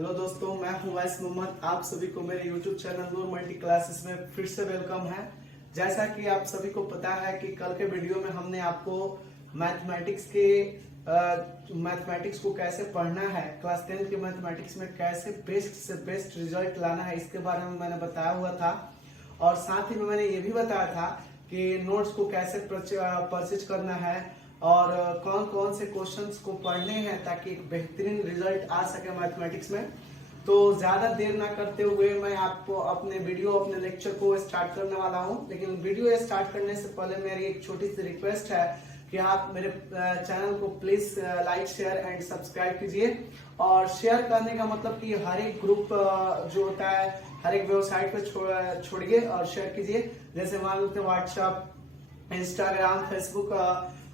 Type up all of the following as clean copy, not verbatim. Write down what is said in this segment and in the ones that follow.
Hello दोस्तों, मैं हूं वैस मोहम्मद। आप सभी को मेरे यूट्यूब चैनल नूर मल्टी क्लासेस में फिर से वेलकम है। जैसा कि आप सभी को पता है कि कल के वीडियो में हमने आपको मैथमेटिक्स को कैसे पढ़ना है, क्लास 10 के मैथमेटिक्स में कैसे बेस्ट से बेस्ट रिजल्ट लाना है, इसके बारे में मैंने बताया हुआ था। और साथ ही में मैंने ये भी बताया था कि नोट्स को कैसे परचेज करना है और कौन कौन से क्वेश्चंस को पढ़ने हैं ताकि एक बेहतरीन रिजल्ट आ सके मैथमेटिक्स में। तो ज्यादा देर ना करते हुए मैं आपको अपने लेक्चर को स्टार्ट करने वाला हूं। लेकिन वीडियो स्टार्ट करने से पहले मेरी एक छोटी सी रिक्वेस्ट है कि आप मेरे चैनल को please like share and subscribe कीजिए। और शेयर करने का मतलब कि हर एक ग्रुप जो होता है, हर एक वेबसाइट पे छोड़िए और शेयर कीजिए। जैसे मान लीजिए व्हाट्सएप, इंस्टाग्राम, फेसबुक,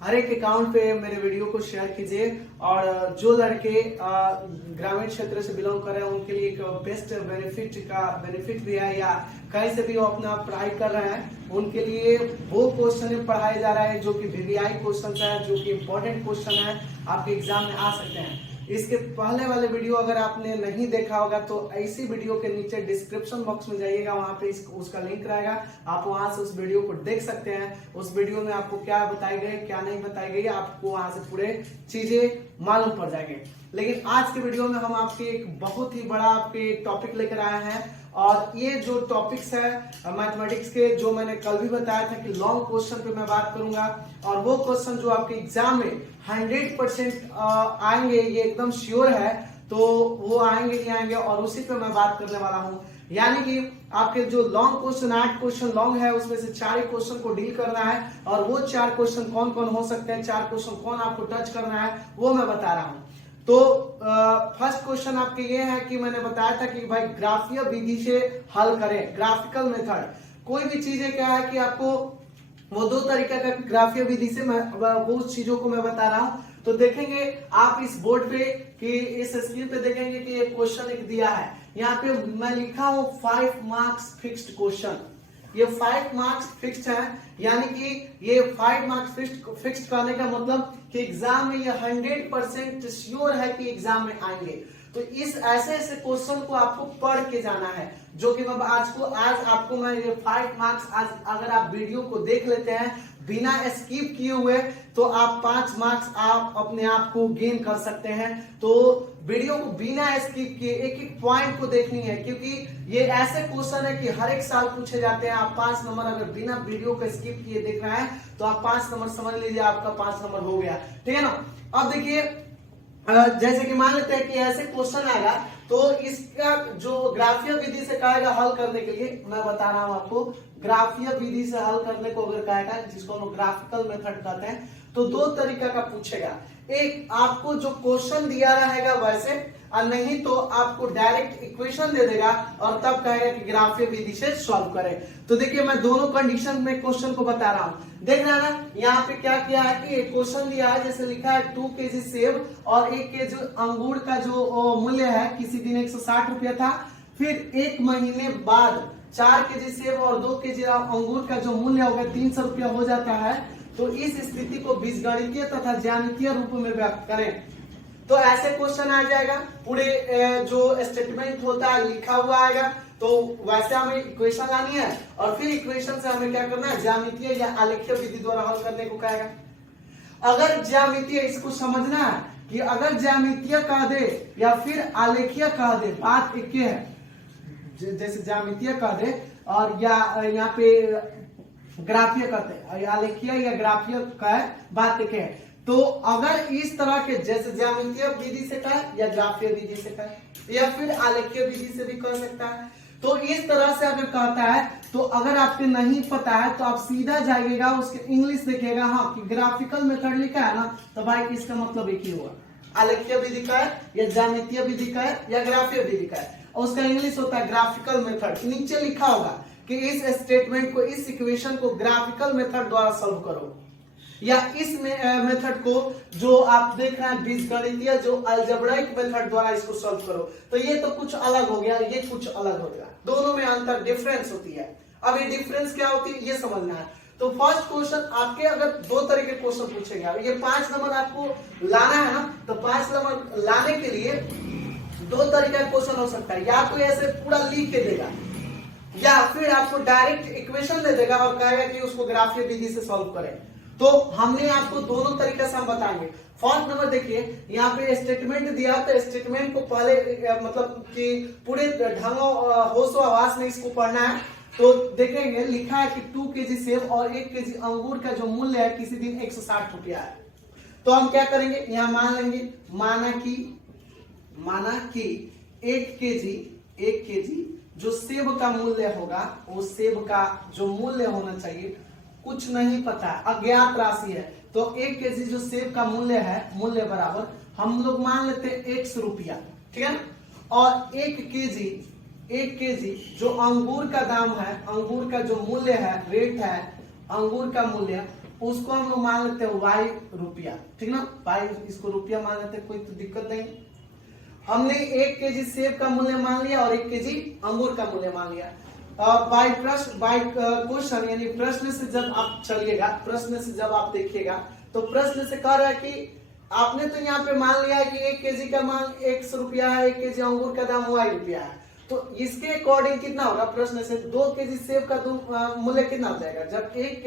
हर एक अकाउंट पे मेरे वीडियो को शेयर कीजिए। और जो लड़के ग्रामीण क्षेत्र से बिलोंग कर रहे हैं उनके लिए एक बेस्ट बेनिफिट भी है, या कहीं से भी वो अपना पढ़ाई कर रहे हैं उनके लिए वो क्वेश्चन पढ़ाए जा रहा है जो कि वीवीआई क्वेश्चन है, जो कि इम्पोर्टेंट क्वेश्चन है, आपके एग्जाम में आ सकते हैं। इसके पहले वाले वीडियो अगर आपने नहीं देखा होगा तो ऐसी वीडियो के नीचे डिस्क्रिप्शन बॉक्स में जाइएगा, वहां पे उसका लिंक रहेगा, आप वहां से उस वीडियो को देख सकते हैं। उस वीडियो में आपको क्या बताई गई क्या नहीं बताई गई, आपको वहां से पूरे चीजें मालूम पड़ जाएंगे। लेकिन आज के वीडियो में हम आपके एक बहुत ही बड़ा आपके टॉपिक लेकर आए हैं। और ये जो टॉपिक्स है मैथमेटिक्स के, जो मैंने कल भी बताया था कि लॉन्ग क्वेश्चन पे मैं बात करूंगा, और वो क्वेश्चन जो आपके एग्जाम में 100% आएंगे, ये एकदम श्योर है। तो वो आएंगे नहीं आएंगे, और उसी पे मैं बात करने वाला हूं। यानी कि आपके जो लॉन्ग क्वेश्चन 8 क्वेश्चन लॉन्ग है, उसमें से 4 क्वेश्चन को डील करना है। और वो 4 क्वेश्चन कौन कौन हो सकते हैं, 4 क्वेश्चन कौन आपको टच करना है, वो मैं बता रहा हूं। तो फर्स्ट क्वेश्चन आपके ये है कि मैंने बताया था कि भाई ग्राफीय विधि से हल करें, ग्राफिकल मेथड। कोई भी चीजें क्या है कि आपको वो 2 तरीके का ग्राफीय विधि से वो चीजों को मैं बता रहा हूं। तो देखेंगे आप इस बोर्ड पे कि इस स्क्रीन पे देखेंगे कि एक क्वेश्चन एक दिया है, यहाँ पे मैं लिखा हूं 5 मार्क्स फिक्स्ड क्वेश्चन। ये 5 मार्क्स फिक्स्ड है, यानी कि ये 5 मार्क्स फिक्स्ड करने का मतलब कि एग्जाम में ये 100% श्योर है कि एग्जाम में आएंगे। तो इस ऐसे क्वेश्चन को आपको पढ़ के जाना है, जो कि मैं आज आपको मैं ये 5 मार्क्स, आज अगर आप वीडियो को देख लेते हैं बिना स्किप किए हुए, तो आप 5 मार्क्स आप अपने आप को गेन कर सकते हैं। तो वीडियो को बिना स्किप किए एक एक पॉइंट को देखनी है, क्योंकि ये ऐसे क्वेश्चन है कि हर एक साल पूछे जाते हैं। आप 5 नंबर अगर बिना वीडियो को स्किप किए देख रहे हैं तो आप 5 नंबर समझ लीजिए, आपका 5 नंबर हो गया। ठीक है ना। अब देखिए, जैसे कि मान लेते हैं कि ऐसे क्वेश्चन आएगा, तो इसका जो ग्राफीय विधि से कहेगा हल करने के लिए, मैं बता रहा हूं आपको, ग्राफीय विधि से हल करने को अगर कहेगा, जिसको हम ग्राफिकल मेथड कहते हैं, तो 2 तरीका का पूछेगा। एक आपको जो क्वेश्चन दिया रहेगा वैसे, और नहीं तो आपको डायरेक्ट इक्वेशन दे देगा और तब कहेगा कि ग्राफीय विधि से सॉल्व करें। तो देखिए, मैं दोनों कंडीशन में क्वेश्चन को बता रहा हूं। देख रहे हैं ना, यहाँ पे क्या किया है कि एक क्वेश्चन दिया है, जैसे लिखा है 2 केजी सेब और 1 केजी अंगूर का जो मूल्य है, किसी दिन 160 रुपया था, फिर 1 महीने बाद 4 केजी सेब और 2 केजी अंगूर का जो मूल्य होगा 300 रुपया हो जाता है। तो इस स्थिति को बीजगणितीय तथा ज्यामितीय रूप में व्यक्त करें। तो ऐसे क्वेश्चन आ जाएगा, पूरे जो स्टेटमेंट होता है लिखा हुआ आएगा। तो वैसे हमें इक्वेशन लानी है, और फिर इक्वेशन से हमें क्या करना है, ज्यामितीय या आलेखीय विधि द्वारा हल करने को कहेगा। अगर ज्यामितीय, इसको समझना है कि अगर ज्यामितीय कह दे या फिर आलेखीय कह दे, बात एक ही है। जैसे ज्यामितीय कह दे और या यहाँ पे ग्राफीय कहते हैं, आलेखीय या ग्राफीय का बात एक है। तो अगर इस तरह के, जैसे ज्यामितीय विधि से कहे या ग्राफीय विधि से कहे या फिर आलेखीय विधि से भी कह सकता है, तो इस तरह से अगर कहता है, तो अगर आपको नहीं पता है तो आप सीधा जाइएगा, उसके इंग्लिश देखिएगा, हाँ कि ग्राफिकल मेथड लिखा है ना, तो भाई इसका मतलब एक ही हुआ, आलेखीय विधि का है या ज्यामितीय विधि का है या ग्राफीय विधि का है, और उसका इंग्लिश होता है ग्राफिकल मेथड। नीचे लिखा होगा कि इस स्टेटमेंट को, इस इक्वेशन को ग्राफिकल मेथड द्वारा सॉल्व करो, या इस मेथड को जो आप देख रहे हैं बीजगणितीय जो अलजेब्राइक मेथड द्वारा इसको सॉल्व करो। तो ये तो कुछ अलग हो गया, ये कुछ अलग हो गया, दोनों में अंतर डिफरेंस होती है। अब ये डिफरेंस क्या होती है ये समझना है। तो फर्स्ट क्वेश्चन आपके अगर 2 तरह के क्वेश्चन पूछेगा, ये 5 नंबर आपको लाना है ना, तो 5 नंबर लाने के लिए दो तरीका का क्वेश्चन हो सकता है, या तो ऐसे पूरा लिख के देगा या फिर आपको डायरेक्ट इक्वेशन दे देगा और कहेगा कि उसको ग्राफीय विधि से सॉल्व करें। तो हमने आपको दोनों तरीके से हम बताएंगे। फर्स्ट नंबर देखिए, यहाँ पे स्टेटमेंट दिया, तो स्टेटमेंट को पहले मतलब कि पूरे ढंगों होशो आवाज में इसको पढ़ना है। तो देखेंगे लिखा है कि 2 केजी सेब और 1 केजी अंगूर का जो मूल्य है किसी दिन 160 रुपया है। तो हम क्या करेंगे, यहाँ मान लेंगे, माना कि 1 केजी जो सेब का मूल्य होगा, वो सेब का जो मूल्य होना चाहिए कुछ नहीं पता है, अज्ञात राशि है। तो 1 केजी जो सेब का मूल्य है, मूल्य बराबर हम लोग मान लेते हैं 100 रुपया, ठीक है ना। और 1 केजी जो अंगूर का दाम है, अंगूर का जो मूल्य है, रेट है अंगूर का मूल्य, उसको हम लोग मान लेते हैं y रुपया, ठीक ना। y इसको रुपया मान लेते हैं, कोई तो दिक्कत नहीं। हमने 1 केजी सेब का मूल्य मान लिया और 1 केजी अंगूर का मूल्य मान लिया। बाय क्वेश्चन यानी प्रश्न से जब आप चलिएगा, प्रश्न से जब आप देखिएगा तो प्रश्न से कह रहा है कि आपने तो यहाँ पे मान लिया है कि 1 केजी का मान 100 रुपया है, 1 केजी अंगूर का दाम y रुपया है। तो इसके अकॉर्डिंग कितना होगा, प्रश्न से 2 केजी सेब का मूल्य कितना हो जाएगा, जब 1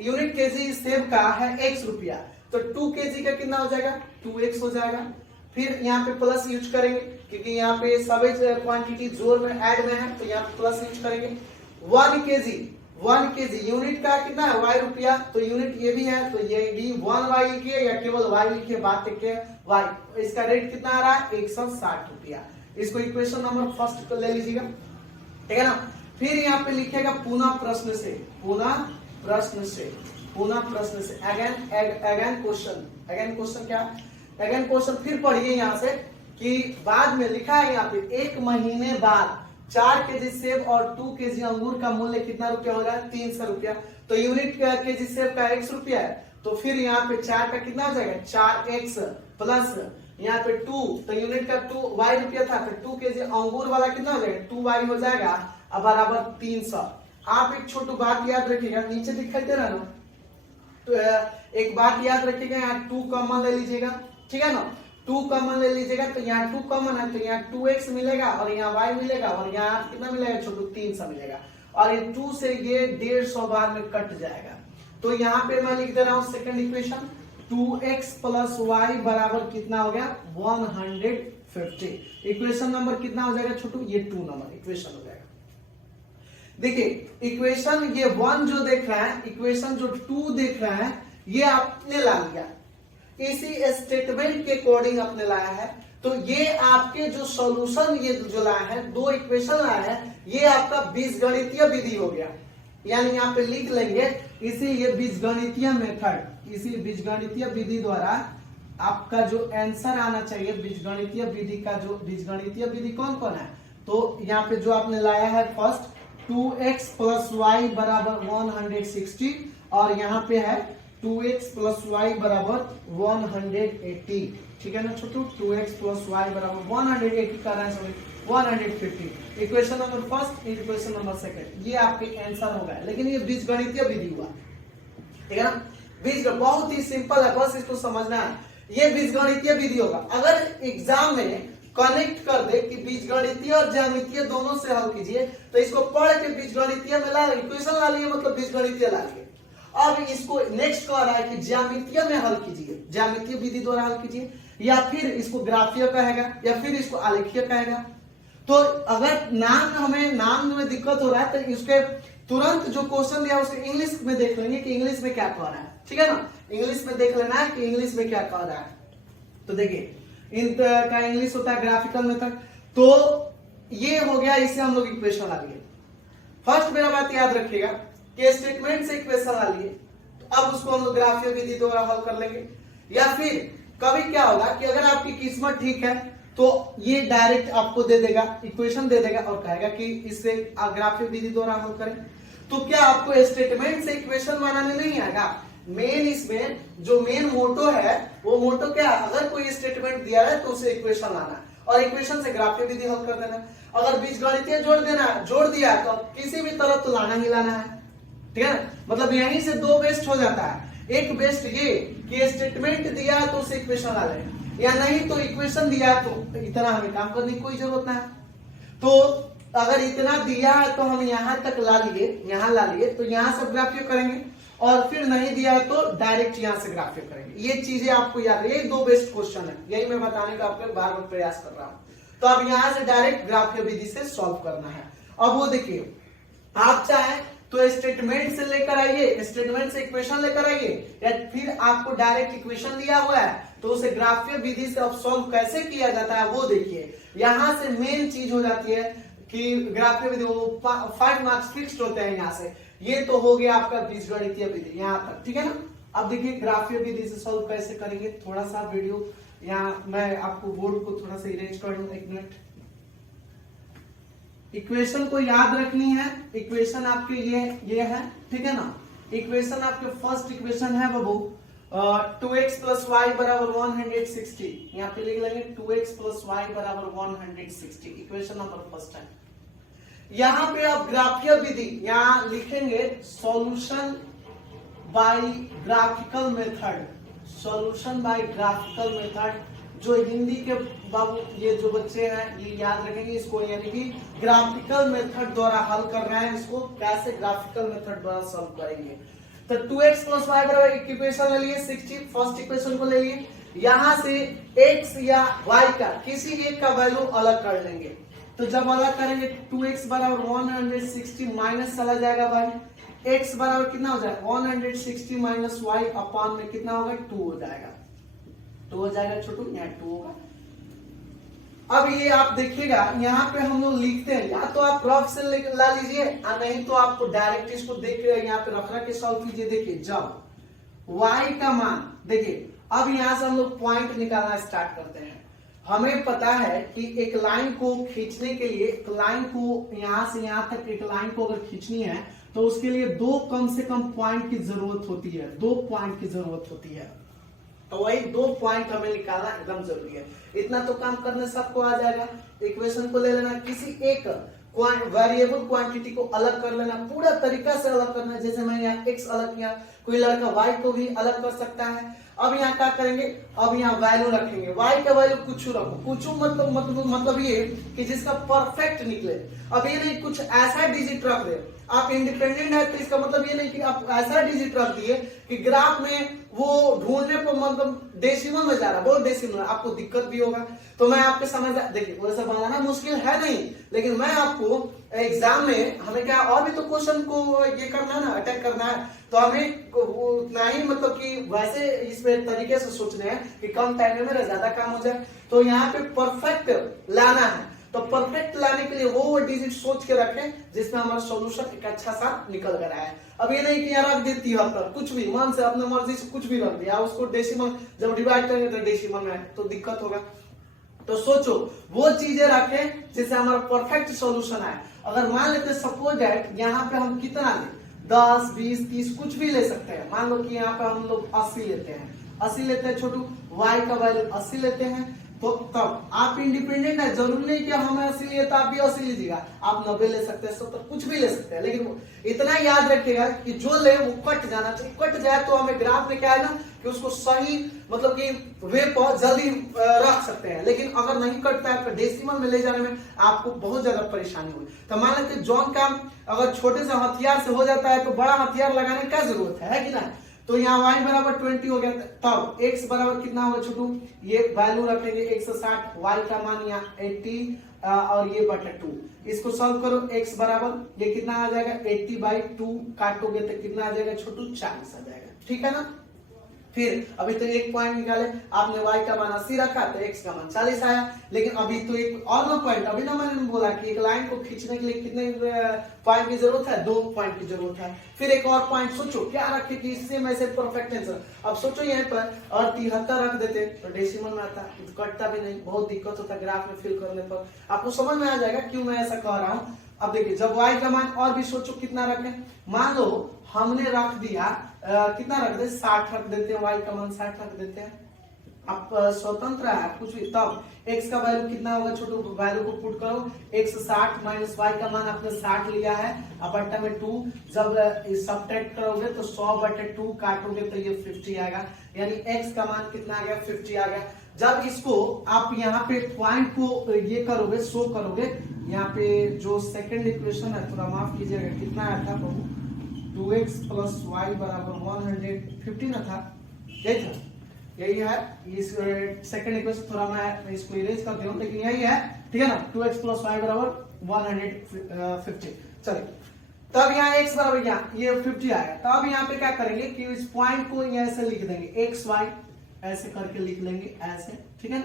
यूनिट केजी सेब का है 100 रुपया, तो 2 केजी का कितना हो जाएगा, 2x हो जाएगा। फिर यहाँ पे प्लस यूज करेंगे क्योंकि यहाँ पे सभी क्वांटिटी जोड़ में ऐड में है, तो यहाँ पे प्लस यूज करेंगे। 1 केजी यूनिट का कितना है y रुपया, तो यूनिट ये भी है, तो ये भी 1y लिखिए या केवल y लिखिए, बात देखिए y, इसका रेट कितना आ रहा है 160 रुपया। इसको इक्वेशन नंबर फर्स्ट को ले लीजिएगा, ठीक है ना। फिर यहाँ पे लिखेगा पुनः प्रश्न से अगेन क्वेश्चन क्या, अगेन क्वेश्चन फिर पढ़िए यहाँ से कि बाद में लिखा है यहाँ पे 1 महीने बाद 4 केजी सेब और 2 केजी अंगूर का मूल्य कितना रुपया हो रहा है, 300 रुपया। तो यूनिट केजी सेब का 100 रुपया है, तो फिर यहाँ पे 4 का कितना हो जाएगा 4x प्लस यहाँ पे 2, तो यूनिट का 2y रुपया था, तो 2 केजी अंगूर वाला कितना हो जाएगा 2y हो जाएगा, अब बराबर 300। आप एक छोटी बात याद रखिएगा, नीचे दिखाई दे रहा है ना, तो एक बात याद रखिएगा, यहाँ 2 कॉमन ले लीजिएगा, ठीक है ना। 2 कॉमन ले लीजिएगा, तो यहाँ 2 कॉमन है, तो यहाँ 2x मिलेगा और यहाँ y मिलेगा और यहाँ कितना मिलेगा छोटू 300 मिलेगा, और ये 2 से ये 150 बार में कट जाएगा। तो यहाँ पे मैं लिख दे रहा हूँ second equation, 2x plus y बराबर कितना हो गया 150। इक्वेशन नंबर कितना हो जाएगा छोटू, ये 2 नंबर इक्वेशन हो जाएगा। देखिए इक्वेशन ये 1 जो देख रहा है, इक्वेशन जो 2 देख रहा है, ये आपने ला लिया, इसी स्टेटमेंट के अकॉर्डिंग आपने लाया है। तो ये आपके जो सॉल्यूशन ये जो लाया है, 2 इक्वेशन लाया है, ये आपका बीजगणितीय विधि हो गया। यानी यहाँ पे लिख लेंगे इसी ये बीजगणितीय मेथड, इसी बीजगणितीय विधि द्वारा आपका जो आंसर आना चाहिए बीजगणितीय विधि का, जो बीजगणितीय विधि कौन कौन है, तो यहाँ पे जो आपने लाया है फर्स्ट 2x प्लस y बराबर 160 और यहाँ पे है 2x प्लस y बराबर 180, ठीक है ना छोटू। 2x प्लस y बराबर 180 का answer 150। Equation number first, equation number second, ये आपके आंसर हो गया। लेकिन ये बीजगणितीय विधि हुआ, ठीक है ना। बीज बहुत ही सिंपल है, बस इसको समझना है, ये बीजगणितीय विधि होगा। अगर एग्जाम में कनेक्ट कर दे कि बीजगणितीय और ज्यामितीय दोनों से हल कीजिए, तो इसको पढ़ के बीजगणितीय में ला इक्वेशन ला लिए, मतलब बीजगणितीय ला लिए। अब इसको नेक्स्ट कह रहा है कि ज्यामितीय में हल कीजिए, ज्यामितीय विधि द्वारा हल कीजिए, या फिर इसको ग्राफीय कहेगा या फिर इसको आलेखीय कहेगा। तो अगर नाम में दिक्कत हो रहा है, तो इसके तुरंत जो क्वेश्चन दिया उसके इंग्लिश में देख लेंगे कि इंग्लिश में क्या कह रहा है, ठीक है ना। इंग्लिश में देख लेना है कि इंग्लिश में क्या कह रहा है। तो देखिए इनका इंग्लिश होता है ग्राफिकल मेथड। तो ये हो गया, इसे हम लोग इक्वेशन ला लिए। फर्स्ट मेरा बात याद रखिएगा कि स्टेटमेंट से इक्वेशन ला लिए, तो अब उसको हम लोग ग्राफीय विधि द्वारा हल कर लेंगे। या फिर कभी क्या होगा कि अगर आपकी किस्मत ठीक है तो ये डायरेक्ट आपको दे देगा, इक्वेशन दे देगा और कहेगा कि इससे ग्राफीय विधि द्वारा हल करें। तो क्या आपको स्टेटमेंट से इक्वेशन बनाने नहीं आएगा, मेन इसमें जो मेन मोटो है वो मोटो क्या है, अगर कोई स्टेटमेंट दिया है तो उसे इक्वेशन लाना और इक्वेशन से ग्राफीय विधि हल कर देना। अगर बीजगणितीय जोड़ दिया तो किसी भी तरह तो लाना ही लाना है, ठीक है ना। मतलब यहीं से 2 बेस्ट हो जाता है। एक बेस्ट ये कि स्टेटमेंट दिया तो उसे इक्वेशन ला लें, या नहीं तो इक्वेशन दिया है तो इतना हमें काम करने की कोई जरूरत ना है। तो अगर इतना दिया है तो हम यहां तक ला लिए, यहां ला लिए तो यहां से ग्राफियो करेंगे, और फिर नहीं दिया है तो डायरेक्ट यहां से ग्राफियो करेंगे। ये चीजें आपको याद है, ये दो बेस्ट क्वेश्चन है, यही मैं बताने का आपको बार बार प्रयास कर रहा हूं। तो अब यहां से डायरेक्ट ग्राफियो विधि से सॉल्व करना है। अब वो देखिए, आप चाहे तो स्टेटमेंट से लेकर आइए, स्टेटमेंट से इक्वेशन लेकर आइए, या फिर आपको डायरेक्ट इक्वेशन दिया हुआ है तो उसे ग्राफीय विधि से अब सॉल्व कैसे किया जाता है वो देखिए। यहां से मेन चीज हो जाती है कि ग्राफीय विधि, वो 5 मार्क्स फिक्स्ड होते हैं यहाँ से। ये तो हो गया आपका बीजगणितीय विधि यहाँ तक, ठीक है ना। अब देखिए ग्राफीय विधि से सॉल्व कैसे करेंगे। थोड़ा सा वीडियो यहाँ मैं आपको बोर्ड को थोड़ा सा इरेज कर लूं, 1 मिनट। इक्वेशन को याद रखनी है, इक्वेशन आपके ये है, ठीक है ना। इक्वेशन आपके फर्स्ट इक्वेशन है बाबू 2x प्लस वाई बराबर 160। यहाँ पे लिख लेंगे 2x प्लस वाई बराबर 160, इक्वेशन नंबर फर्स्ट है। यहाँ पे आप ग्राफीय विधि यहाँ लिखेंगे solution bye graphical method, solution bye graphical method. जो हिंदी के बाबू ये जो बच्चे हैं ये याद रखेंगे इसको, यानी कि ग्राफिकल मेथड द्वारा हल कर रहे हैं, इसको कैसे ग्राफिकल मेथड द्वारा सॉल्व करेंगे। तो 2x प्लस वाई बराबर इक्वेशन ले लिए 60, फर्स्ट इक्वेशन को ले लिए। यहां से x या y का किसी एक का वैल्यू अलग कर लेंगे। तो जब अलग करेंगे 2x बराबर 160 माइनस चला जाएगा y, x बराबर कितना हो जाएगा 160 माइनस y अपॉन में कितना होगा 2 हो जाएगा, 2 हो जाएगा छोटू, यहाँ 2 होगा। अब ये आप देखिएगा यहाँ पे हम लोग लिखते हैं, या तो आप रफ से ला लीजिए और नहीं तो आपको डायरेक्ट इसको देख के यहाँ पे रख के सॉल्व कीजिए। देखिए जब y का मान, देखिए अब यहाँ से हम लोग पॉइंट निकालना स्टार्ट करते हैं। हमें पता है कि एक लाइन को खींचने के लिए, एक लाइन को यहाँ से यहाँ तक एक लाइन को अगर खींचनी है तो उसके लिए 2 कम से कम पॉइंट की जरूरत होती है, 2 पॉइंट की जरूरत होती है। तो वही 2 पॉइंट हमें निकालना एकदम जरूरी है। इतना तो काम करने सबको आ जाएगा। इक्वेशन को ले लेना, किसी एक वेरिएबल क्वांटिटी को अलग कर लेना, पूरा तरीका से अलग करना। जैसे मैं यहाँ x अलग किया, कोई लड़का y को भी अलग कर सकता है। अब यहाँ क्या करेंगे, अब यहाँ वैल्यू रखेंगे, y का वैल्यू कुछ रखो, कुछ मतलब ये कि जिसका परफेक्ट निकले। अब ये नहीं कुछ ऐसा डिजिट रख दे, आप इंडिपेंडेंट है तो इसका मतलब ये नहीं कि आप ऐसा डिजिट रख दिए कि ग्राफ में वो ढूंढने पर मतलब डेसिमल में जा रहा है, बहुत डेसिमल, आपको दिक्कत भी होगा। तो मैं आपके समझ, देखिए वैसा बनाना मुश्किल है नहीं, लेकिन मैं आपको एग्जाम में हमें क्या और भी तो क्वेश्चन को ये करना है ना, अटैक करना है, तो हमें उतना ही मतलब कि वैसे इसमें तरीके से सोचने हैं कि कम टाइम में मेरा ज्यादा काम हो जाए। तो यहाँ पे परफेक्ट लाना है, तो परफेक्ट लाने के लिए वो डिजिट सोच के रखें जिसमें हमारा सॉल्यूशन एक अच्छा सा निकल कर आया है। अब ये नहीं कि यहाँ रख देती है कुछ भी मन से अपने मर्जी से कुछ भी रख दिया, उसको डेसिमल जब डिवाइड करेंगे तो डेसिमल में तो दिक्कत होगा। तो सोचो वो चीजें रखें जिससे हमारा परफेक्ट सॉल्यूशन आए। अगर मान लेते सपोज दैट यहाँ पे हम कितना लें, 10, 20, 30 कुछ भी ले सकते हैं। मान लो कि यहाँ पे हम लोग 80 लेते हैं, 80 लेते हैं छोटू, y का वैल्यू 80 लेते हैं। तो तब आप इंडिपेंडेंट है, जरूरी नहीं कि हमें 80 लिए तो आप भी 80 लीजिएगा, आप 90 ले सकते हैं, 70 कुछ भी ले सकते हैं। लेकिन इतना याद रखिएगा कि जो ले वो कट जाना चाहिए, कट जाए तो हमें ग्राफ में क्या है ना कि उसको सही मतलब कि वे पर जल्दी रख सकते हैं। लेकिन अगर नहीं कटता है तो डेसिमल में ले जाने में आपको बहुत ज्यादा परेशानी होगी। तो मान लेते जॉन काम अगर छोटे से हथियार से हो जाता है तो बड़ा हथियार लगाने की क्या जरूरत है कि ना। तो यहाँ y बराबर 20 हो गया, तब x बराबर कितना होगा छोटू, ये वैल्यू रखेंगे 160, y का मान यहाँ 80 और ये बटा 2। इसको सॉल्व करो, x बराबर ये कितना आ जाएगा 80/2, काटोगे तो कितना आ जाएगा छोटू 40 आ जाएगा, ठीक है ना। फिर अभी तो एक पॉइंट निकाले आपने, y का मान 80 रखा तो x का मान 40 आया। लेकिन अभी तो एक और ना पॉइंट, अभी ना मैंने बोला कि एक लाइन को खींचने के लिए कितने पॉइंट की जरूरत है, 2 पॉइंट की जरूरत है। फिर एक और पॉइंट सोचो क्या रखे कि इससे मैं से परफेक्ट आंसर। अब सोचो यहाँ पर और 73 रख देते तो डेसिमल में आता, तो कटता भी नहीं, बहुत दिक्कत होता ग्राफ में फिल करने पर। आपको समझ में आ जाएगा क्यों मैं ऐसा कह रहा हूँ। अब देखिए जब y का मान और भी सोचो कितना रखें, मान लो हमने रख दिया कितना रख दे 60 रख देते हैं, y का मान 60 रख देते हैं। अब स्वतंत्र है कुछ भी, तब x का वैल्यू कितना होगा छोटू, वैल्यू को पुट करो, x 60 माइनस y का मान आपने 60 लिया है, अपट्टा में 2, जब सब्ट्रैक्ट करोगे तो 100/2 काटोगे तो ये 50 आएगा, यानी x का मान कितना आ गया 50 आ गया। जब इसको आप यहाँ पे पॉइंट को ये करोगे, शो करोगे, यहाँ पे जो सेकंड इक्वेशन है, थोड़ा माफ कीजिएगा, कितना आया था प्रभु, 2x + y = 150 ना था, यही था, यही है। इस सेकंड इक्वेशन थोड़ा मैं इसको इरेज कर दूं, लेकिन यही है, ठीक है ना, 2x + y = 150। चलिए, तब यहाँ x बराबर यहाँ ये 50 आएगा। तब यहाँ पे क्या करेंगे कि इस पॉइंट को यहाँ ऐसे लिख देंगे, x y ऐसे करके लिख लेंगे, ऐसे, ठीक है ना।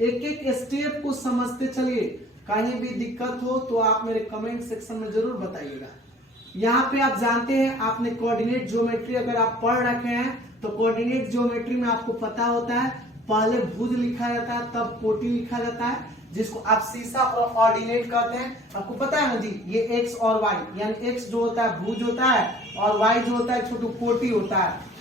एक एक स्टेप को समझते चलिए, कहीं भी दिक्कत हो तो आप मेरे कमेंट सेक्शन में जरूर बताइएगा। यहाँ पे आप जानते हैं, आपने कोऑर्डिनेट ज्योमेट्री अगर आप पढ़ रखे हैं तो कोऑर्डिनेट ज्योमेट्री में आपको पता होता है, पहले भुज लिखा जाता है, तब कोटि लिखा जाता है, जिसको आप सीसा और ऑर्डिनेट कहते हैं। आपको पता है ना जी, ये x और y, यानी x जो होता है भुज होता है और y जो होता है छोटू कोटि होता है।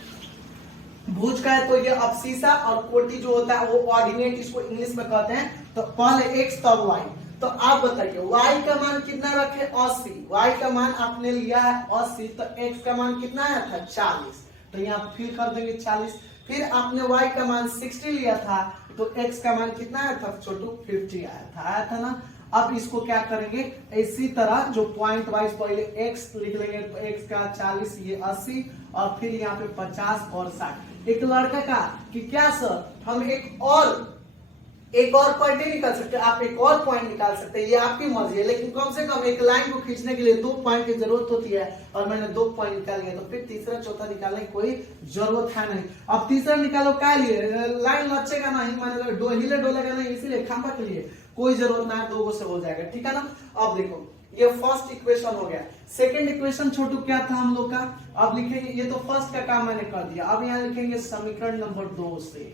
भुज का है तो ये अबसीसा और कोटि जो होता है वो ऑर्डिनेट, इसको इंग्लिश में कहते हैं। तो पहले x तब y। तो आप बताइए y का मान कितना रखे, 80। y का मान आपने लिया है 80, तो x का मान कितना आया था, 40। तो यहाँ फिल कर देंगे 40। फिर आपने y का मान 60 लिया था, तो x का मान कितना आया था छोटू, 50 आया था ना। अब इसको क्या करेंगे, इसी तरह जो पॉइंट वाइज पहले x लिख लेंगे, तो x का 40, ये 80, और फिर यहाँ पे 50 और 60। एक लड़का का कि क्या सर हम एक और पॉइंट नहीं निकाल सकते, आप एक और पॉइंट निकाल सकते हैं, ये आपकी मर्जी है, लेकिन कम से कम एक लाइन को खींचने के लिए 2 पॉइंट की जरूरत होती है, और मैंने 2 पॉइंट निकाल लिया, तो फिर तीसरा चौथा निकालने की कोई जरूरत है नहीं। अब तीसरा निकालो क्या लिए, लाइन लचेगा नहीं, मान हिले डोलेगा नहीं, इसीलिए खंभा के लिए कोई जरूरत ना है, 2 से हो जाएगा, ठीक है ना। अब देखो ये फर्स्ट इक्वेशन हो गया। सेकंड इक्वेशन छोटू क्या था हम लोग का, अब लिखेंगे, ये तो फर्स्ट का काम मैंने कर दिया। अब यहाँ लिखेंगे समीकरण नंबर 2 से,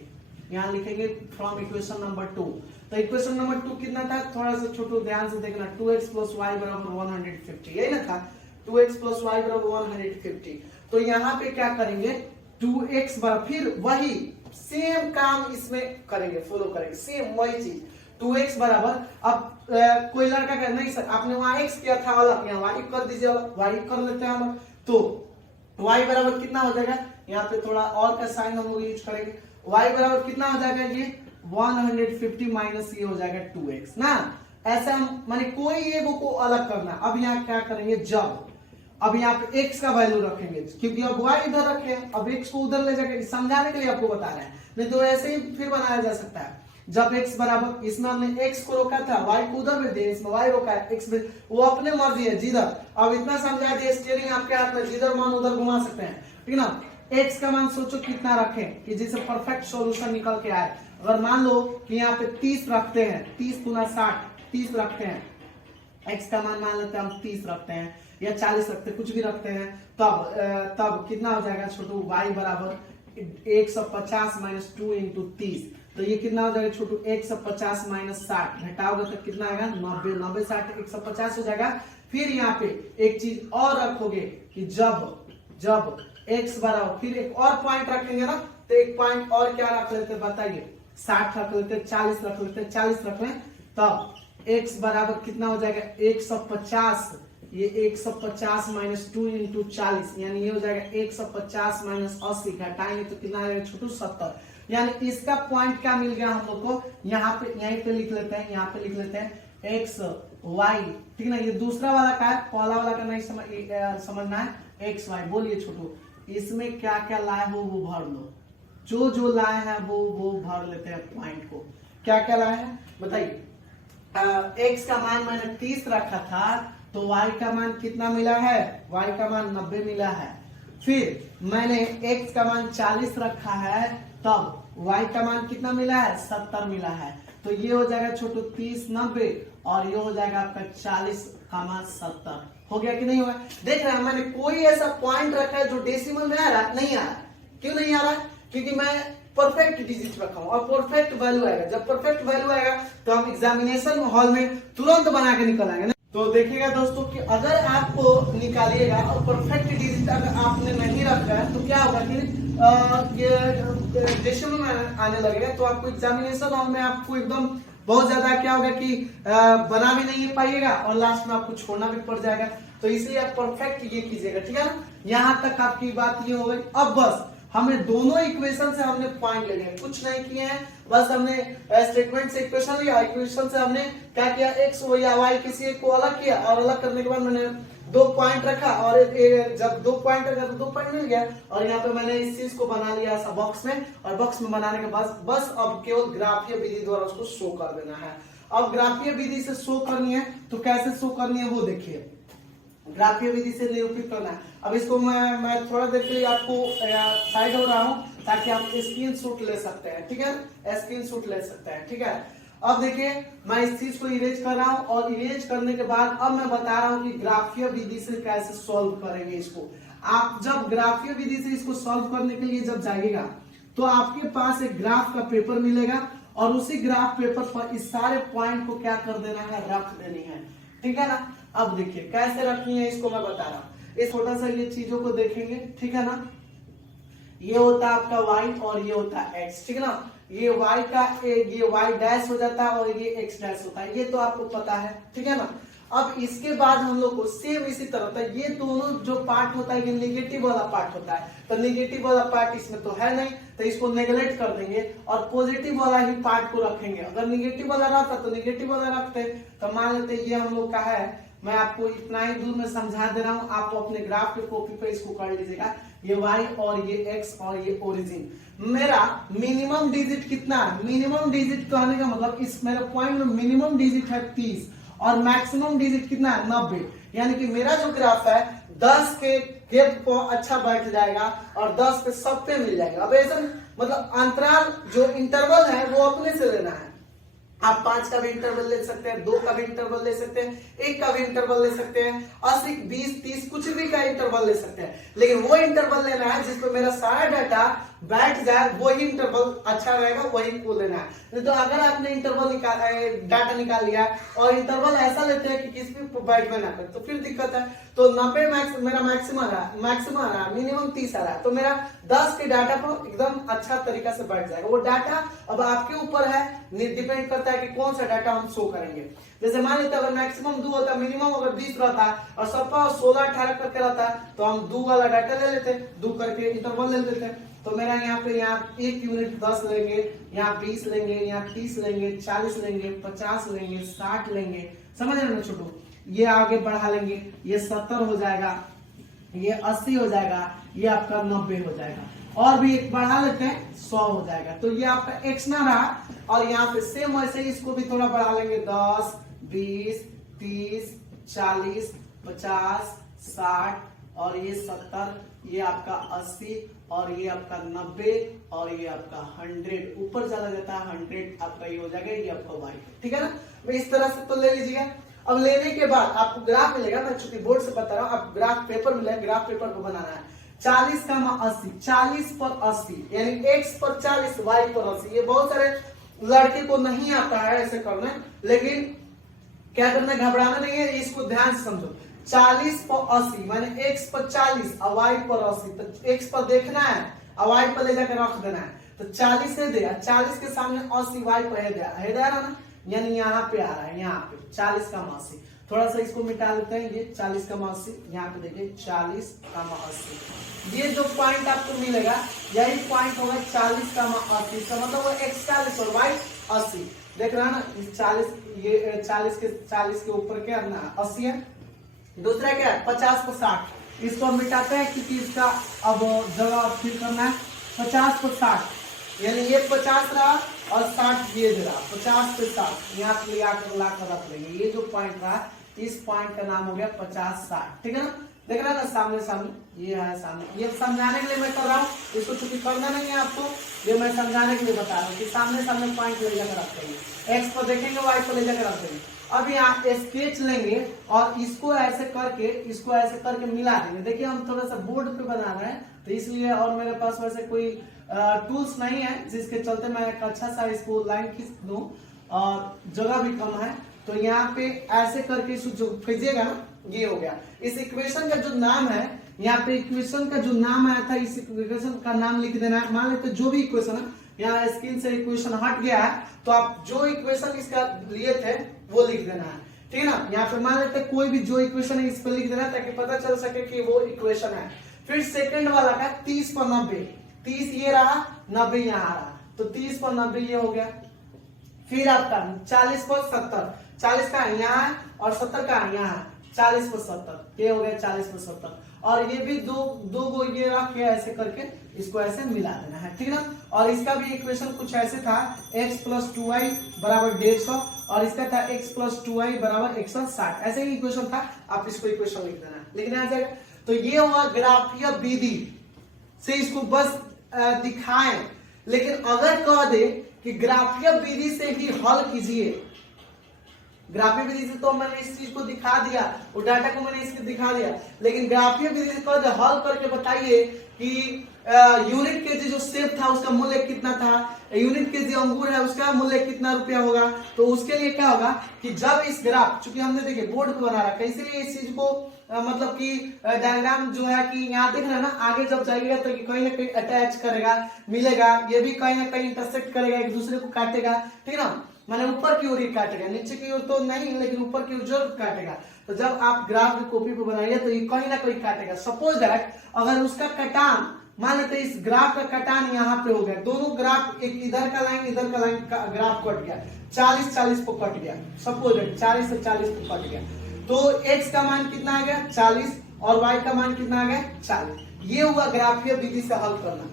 यहाँ लिखेंगे फ्रॉम इक्वेशन नंबर 2। तो इक्वेशन नंबर 2 कितना था, थोड़ा सा छोटू ध्यान से देखना, 2x + y = 150, यही ना था, 2x + y = 150। तो यहाँ पे क्या करेंगे, 2x बराबर, फिर वही सेम काम इसमें करेंगे, फॉलो करेंगे, सेम वही चीज, 2x बराबर। अब कोई लड़का कह नहीं सर आपने वहां x किया था अलग, यहाँ y कर दीजिए, y कर लेते हैं हम। तो y बराबर कितना हो जाएगा, यहाँ पे थोड़ा और का साइन हम लोग यूज करेंगे, y बराबर कितना हो जाएगा, ये 150 माइनस ये हो जाएगा 2x ना। ऐसा हम माने कोई एगो को अलग करना। अब यहाँ क्या करेंगे, जब अब यहाँ पे x का वैल्यू रखेंगे, क्योंकि अब y इधर रखे, अब x को उधर ले जाकर समझाने के लिए आपको बता रहे हैं, नहीं तो ऐसे ही फिर बनाया जा सकता है। जब x बराबर, इसमें हमने x को रोका था, y को उधर में दिया, इसमें y रोका है, x में वो अपने मर्जी है जिधर। अब इतना समझा दिया, स्टीयरिंग आपके हाथ में, जिधर मन उधर घुमा सकते हैं, ठीक ना। x का मान सोचो कितना रखें कि जिससे परफेक्ट सॉल्यूशन निकल के आए। अगर मान लो कि यहाँ पे 30 रखते हैं, 30 × 60, 30 रखते हैं, x का मान लेते हैं हम 30 रखते हैं या 40 रखते हैं, कुछ भी रखते हैं, तब कितना हो जाएगा छोटू, y बराबर 150 - 2 × 30। तो ये कितना हो जाएगा छोटू, 150 - 60 घटाओगे तो कितना आएगा, 90, 90 60 150 हो जाएगा। फिर यहाँ पे एक चीज और रखोगे कि जब x बराबर, फिर एक और पॉइंट रखेंगे ना, तो एक पॉइंट और क्या रख लेते बताइए, 60 रख लेते, 40 रख लेते, 40 रख लें, तब x बराबर कितना हो जाएगा, 150, ये 150 - 2 × 40, यानी ये हो जाएगा 150 - 80, घटाएंगे तो कितना आएगा छोटू, 70। यानी इसका पॉइंट क्या मिल गया हम लोग को, यहाँ पे यहीं पे लिख लेते हैं, यहाँ पे लिख लेते हैं x y, ठीक ना। ये दूसरा वाला का है, पहला वाला का नहीं समझना है, x y। बोलिए छोटू, इसमें क्या क्या लाए हो वो भर लो, जो लाए हैं वो भर लेते हैं पॉइंट को। क्या क्या लाए हैं बताइए। x का मान मैंने 30 रखा था, तो y का मान कितना मिला है, y का मान 90 मिला है। फिर मैंने x का मान 40 रखा है, तब y का मान कितना मिला है, 70 मिला है। तो ये हो जाएगा छोटू 30 90, और ये हो जाएगा आपका 40 का मान 70। हो गया कि नहीं हुआ, देख रहे हैं मैंने कोई ऐसा पॉइंट रखा है जो डेसिमल में आ रहा नहीं आ रहा। क्यों नहीं आ रहा, क्योंकि मैं परफेक्ट डिजिट रखा हूं और परफेक्ट वैल्यू आएगा। जब परफेक्ट वैल्यू आएगा तो हम एग्जामिनेशन हॉल में तुरंत बना के निकल आएंगे। तो देखिएगा दोस्तों कि अगर आपको निकालिएगा और परफेक्ट डिजिट अगर आपने नहीं रखा है तो क्या होगा कि डेसिमल में आने लगेगा, तो आपको एग्जामिनेशन हॉल में आपको एकदम बहुत ज्यादा क्या होगा कि बना भी नहीं पाइएगा और लास्ट में आपको छोड़ना भी पड़ जाएगा। तो इसलिए आप परफेक्ट ये कीजिएगा, ठीक है ना। यहाँ तक आपकी बात ये हो गई। अब बस हमने दोनों इक्वेशन से हमने पॉइंट ले लिए, कुछ नहीं किए हैं, बस हमने स्टेटमेंट से इक्वेशन लिया, इक्वेशन से हमने क्या किया, एक्स या वाई किसी एक को अलग किया और अलग करने के बाद मैंने 2 पॉइंट रखा और जब 2 पॉइंट रखा तो 2 पॉइंट मिल गया और यहाँ पे मैंने इस चीज को बना लिया ऐसा बॉक्स में, और बॉक्स में बनाने के बाद बस अब केवल ग्राफीय विधि द्वारा उसको शो कर देना है। अब ग्राफीय विधि से शो करनी है तो कैसे शो करनी है वो देखिए, ग्राफीय विधि से निरूपित करना है। अब इसको मैं थोड़ा देर के लिए आपको साइड हो रहा हूँ ताकि आप स्क्रीन शॉट ले सकते हैं, ठीक है, स्क्रीन शॉट ले सकते हैं, ठीक है। अब देखिए मैं इस चीज को इरेज कर रहा हूं और इरेज करने के बाद अब मैं बता रहा हूं कि ग्राफीय विधि से कैसे सॉल्व करेंगे इसको। आप जब ग्राफीय विधि से इसको सॉल्व करने के लिए जब जाइएगा तो आपके पास एक ग्राफ का पेपर मिलेगा और उसी ग्राफ पेपर पर इस सारे पॉइंट को क्या कर देना है, रख देनी है, ठीक है ना। अब देखिए कैसे रखनी है इसको मैं बता रहा हूँ। इस छोटा सा ये चीजों को देखेंगे, ठीक है ना। ये होता है आपका y और ये होता है x, ठीक है ना। ये y का ये y डैश हो जाता है और ये x डैश होता है, ये तो आपको पता है, ठीक है ना। अब इसके बाद हम लोग को सेम इसी तरह होता है, ये दोनों जो पार्ट होता है ये निगेटिव वाला पार्ट होता है, तो निगेटिव वाला पार्ट इसमें तो है नहीं तो इसको नेगलेक्ट कर देंगे और पॉजिटिव वाला ही पार्ट को रखेंगे। अगर निगेटिव वाला रहता तो निगेटिव वाला रखते, तो मान लेते ये हम लोग का है। मैं आपको इतना ही दूर में समझा दे रहा हूं, आप अपने ग्राफ के कॉपी पे इसको कर लीजिएगा। ये y और ये x और ये ओरिजिन। मेरा मिनिमम डिजिट कितना है, मिनिमम डिजिट कहने का मतलब इस मेरे पॉइंट में मिनिमम डिजिट है 30 और मैक्सिमम डिजिट कितना है 90, यानी कि मेरा जो ग्राफ है 10 के गेप को अच्छा बैठ जाएगा और 10 पे सब पे मिल जाएगा। अब ऐसा मतलब अंतराल जो इंटरवल है वो अपने से लेना है। आप 5 का भी इंटरवल ले सकते हैं, 2 का भी इंटरवल ले सकते हैं, 1 का भी इंटरवल ले सकते हैं, 80, 20, 30 कुछ भी का इंटरवल ले सकते हैं, लेकिन वो इंटरवल लेना है जिसपे मेरा सारा डाटा बैठ जाए, वही इंटरवल अच्छा रहेगा, वही को लेना है। नहीं तो अगर आपने इंटरवल डाटा निकाल लिया और इंटरवल ऐसा लेते हैं कि किसी भी बैठ में ना करे तो फिर दिक्कत है। तो 90 मेरा मैक्सिमम आ रहा, मिनिमम 30 आ रहा है, तो मेरा 10 के डाटा पर एकदम अच्छा तरीका से बैठ जाएगा। वो डाटा अब आपके ऊपर है, डिपेंड करता है कि कौन सा डाटा हम शो करेंगे। जैसे मान लेते अगर मैक्सिमम 2 होता, मिनिमम अगर 20 रहता और सबका 16, 18 करके रहता तो हम 2 वाला डाटा ले लेते, 2 करके इंटरवल ले लेते। तो मेरा यहाँ पे यहाँ 1 यूनिट 10 लेंगे, यहाँ 20 लेंगे, यहाँ 30 लेंगे, 40 लेंगे, 50 लेंगे, 60 लेंगे, समझ रहे ना छोटू। ये आगे बढ़ा लेंगे, ये 70 हो जाएगा, ये 80 हो जाएगा, ये आपका 90 हो जाएगा और भी एक बढ़ा लेते हैं 100 हो जाएगा। तो ये आपका x ना रहा और यहाँ पे सेम वैसे ही इसको भी थोड़ा बढ़ा लेंगे 10, 20, 30, 40, 50, 60 और ये 70, ये आपका 80 और ये आपका 90 और ये आपका 100, ऊपर ज्यादा जाता है 100 आपका ये हो जाएगा, ये आपका y, ठीक है ना। इस तरह से तो ले लीजिएगा। अब लेने के बाद आपको ग्राफ मिलेगा, मैं चूंकि बोर्ड से बता रहा हूँ, आप ग्राफ पेपर मिलेगा, ग्राफ पेपर को बनाना है 40 का 80, 40 पर 80 यानी x पर 40, y पर 80। ये बहुत सारे लड़के को नहीं आता है ऐसे करना, लेकिन क्या करना, घबराना नहीं है, इसको ध्यान से समझो। 40 पर 80 माने x पर 40 और y पर 80, तो x पर देखना है और y पर ले जाकर रख देना है। तो 40 है दिया, 40 के सामने 80 y पर है दिया ना, यानी यहाँ पे आ रहा है, यहाँ पे 40 का 80। थोड़ा सा इसको मिटा लेते हैं, ये 40 का 80, यहाँ पे देखिए 40 का 80। ये जो पॉइंट आपको मिलेगा यही पॉइंट होगा 40 का 80, इसका मतलब वो x 40 और y 80। देख रहा है ना, 40 ये 40 के ऊपर क्या है 80 है। दूसरा क्या है 50 पर 60, इसको मिटाते हैं क्योंकि इसका अब जगह फिल करना है। 50 पर 60 यानी ये 50 रहा और 60 ये दे रहा, 50 पे 60 यहाँ पे ला कर रख लेंगे। ये जो पॉइंट रहा इस पॉइंट का नाम हो गया 50, 60, ठीक है ना। देख रहा है ना सामने सामने ये है सामने, ये समझाने के लिए मैं कर रहा हूँ, इसको चूंकि करना नहीं है आपको, ये मैं समझाने के लिए बता रहा हूँ कि सामने सामने पॉइंट ले जाकर रखते हैं, x पर देखेंगे y पर ले जाकर रखते हैं। अब यहाँ स्केच लेंगे और इसको ऐसे करके मिला देंगे। देखिए हम थोड़ा सा बोर्ड पे बना रहे हैं तो इसलिए, और मेरे पास वैसे कोई टूल्स नहीं है जिसके चलते मैं एक अच्छा सा इसको लाइन खींच दूं और जगह भी कम है, तो यहाँ पे ऐसे करके जो खींचेगा ना ये हो गया। इस इक्वेशन का जो नाम है, यहाँ पे इक्वेशन का जो नाम आया था इस इक्वेशन का नाम लिख देना है। मान लेते जो भी इक्वेशन है, यहाँ स्क्रीन से इक्वेशन हट गया है तो आप जो इक्वेशन इसका लिए थे वो लिख देना है, ठीक है ना। यहाँ पे मान लेते कोई भी जो इक्वेशन है इस पर लिख देना ताकि पता चल सके कि वो इक्वेशन है। फिर सेकंड वाला का 30 पर 90, 30 ये रहा, 90 यहाँ आ रहा, तो 30 पर 90 ये हो गया। फिर आपका 40 पर 70, 40 का यहाँ और 70 का यहाँ, 40 पर 70 ये हो गया 40 पर 70। और ये भी दो गो ये रख के ऐसे करके इसको ऐसे मिला देना है, ठीक ना। और इसका भी इक्वेशन कुछ ऐसे था, x + 2y बराबर 150 और इसका था x + 2y बराबर 160, ऐसे ही इक्वेशन था। आप इसको इक्वेशन लिख देना, लिखना आ जाएगा। तो ये हुआ ग्राफीय विधि से इसको बस दिखाएं। लेकिन अगर कह दे कि ग्राफीय विधि से ही हल कीजिए, ग्राफीय विधि से तो मैंने इस चीज को दिखा दिया, वो डाटा को मैंने इसको दिखा दिया, लेकिन ग्राफीय विधि से कह दे हल करके बताइए कि यूनिट केजी जो सेब था उसका मूल्य कितना था, यूनिट केजी अंगूर है उसका मूल्य कितना रुपया होगा। तो उसके लिए क्या होगा कि जब इस ग्राफ, चूंकि हमने देखिए बोर्ड को बना रखा है इसीलिए इस चीज को मतलब कि डायग्राम जो है कि यहाँ देख रहे हैं ना, आगे जब जाइएगा तो कहीं ना कहीं अटैच करेगा, मिलेगा, ये भी कहीं ना कहीं इंटरसेक्ट करेगा, एक दूसरे को काटेगा, ठीक है ना। मैंने ऊपर की ओर ही काटेगा, नीचे की ओर तो नहीं, लेकिन ऊपर की ओर जरूर काटेगा। तो जब आप ग्राफ की कॉपी पे बनाइए तो ये कहीं ना कहीं काटेगा। सपोज दैट अगर उसका कटान, मान लेते इस ग्राफ का कटान यहाँ पे हो गया, दोनों ग्राफ, एक इधर का लाइन इधर का लाइन का ग्राफ कट गया, 40-40 को कट गया, सपोज दैट 40 से 40 को कट गया, तो x का मान कितना आ गया 40 और y का मान कितना आ गया 40। ये हुआ ग्राफीय विधि से हल करना।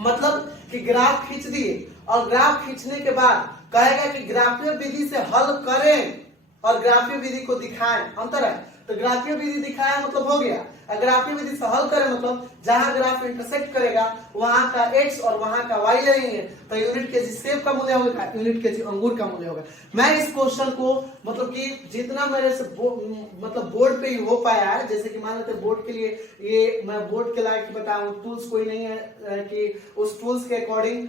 मतलब कि ग्राफ खींच दिए और ग्राफ खींचने के बाद कहेगा कि ग्राफीय विधि से हल करें और ग्राफीय विधि को दिखाएं, अंतर है। तो ग्राफीय विधि दिखाया मतलब हो गया, ग्राफीय विधि से हल करें मतलब जहां ग्राफ इंटरसेक्ट करेगा वहां का x और वहां का y लेंगे तो यूनिट केजी सेब का मूल्य होगा, यूनिट केजी अंगूर का मूल्य होगा। मैं इस क्वेश्चन को मतलब कि जितना मेरे से मतलब बोर्ड पे ही हो पाया है, जैसे कि मान लेते बोर्ड के लिए ये मैं बोर्ड के लायक बताऊं, टूल्स कोई नहीं है कि उस टूल्स के अकॉर्डिंग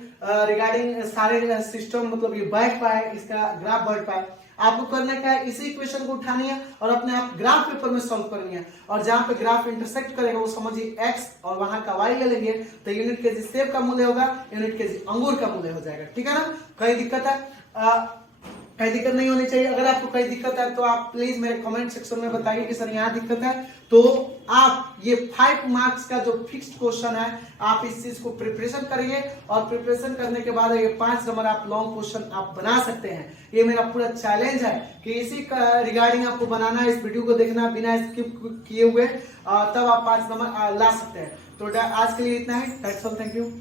रिगार्डिंग सारे सिस्टम मतलब ये बैठ पाए, इसका ग्राफ बैठ पाए। आपको करना क्या है, इसी इक्वेशन को उठानी है और अपने आप ग्राफ पेपर में सॉल्व करनी है, और जहां पे ग्राफ इंटरसेक्ट करेगा वो समझिए x और वहां का y ले लेंगे तो यूनिट केजी सेब का मूल्य होगा, यूनिट केजी अंगूर का मूल्य हो जाएगा, ठीक है ना। कहीं दिक्कत है? कहीं दिक्कत नहीं होनी चाहिए। अगर आपको कहीं दिक्कत है तो आप प्लीज मेरे कमेंट सेक्शन में बताइए कि सर यहाँ दिक्कत है। तो आप ये 5 मार्क्स का जो फिक्स्ड क्वेश्चन है आप इस चीज को प्रिपरेशन करिए, और प्रिपरेशन करने के बाद ये 5 नंबर आप लॉन्ग क्वेश्चन आप बना सकते हैं। ये मेरा पूरा चैलेंज है कि इसी का रिगार्डिंग आपको बनाना है, इस वीडियो को देखना बिना स्किप किए हुए, तब आप 5 नंबर ला सकते हैं। तो आज के लिए इतना ही। Thank you.